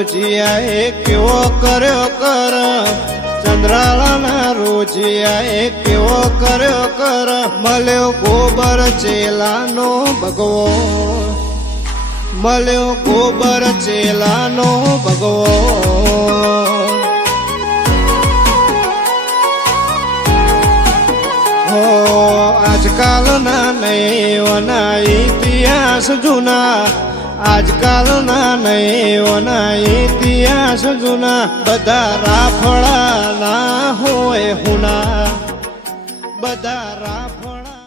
રોજિયાએ કેવો કર્યો કરમ, ચંદ્રાળાના રોજિયાએ કેવો કર્યો કરમ. મળ્યો ગોબર ચેલાનો ભગવો, મળ્યો ગોબર ચેલાનો ભગવો. આજકાલના નૈવના ઇતિહાસ જૂના, આજકાલના નૈવના ઇતિહાસ જૂના. બધા રાફડાના હોય હુના, બધા રાફડા.